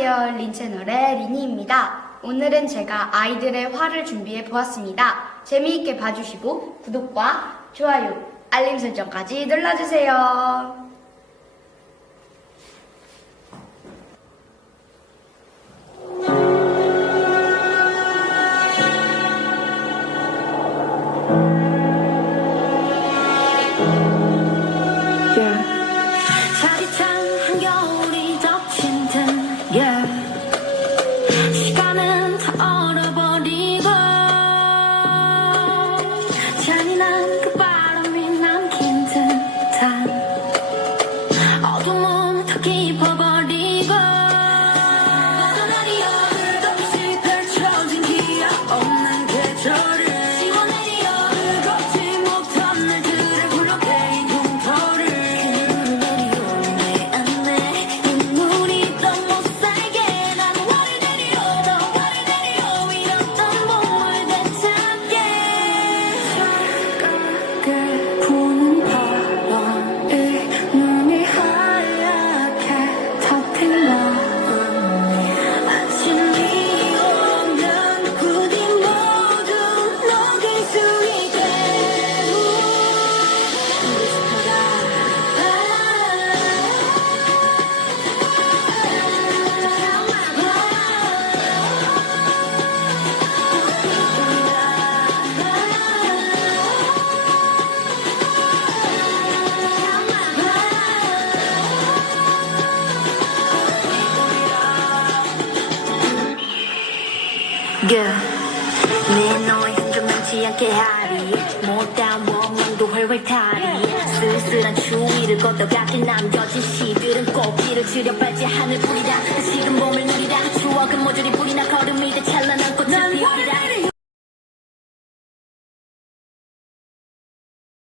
안녕하세요. 린 채널의 리니입니다. 오늘은 제가 아이들의 화를 준비해 보았습니다. 재미있게 봐주시고 구독과 좋아요, 알림 설정까지 눌러주세요. 얼어버리고 잔인한 그 내 너의 흔적 남지 않게 하리. 못다운 원망도 훨훨 타리. 쓸쓸한 추위를 걷어가게 남겨진 시들은 꽃길을 지려 빨지 하늘 뿌리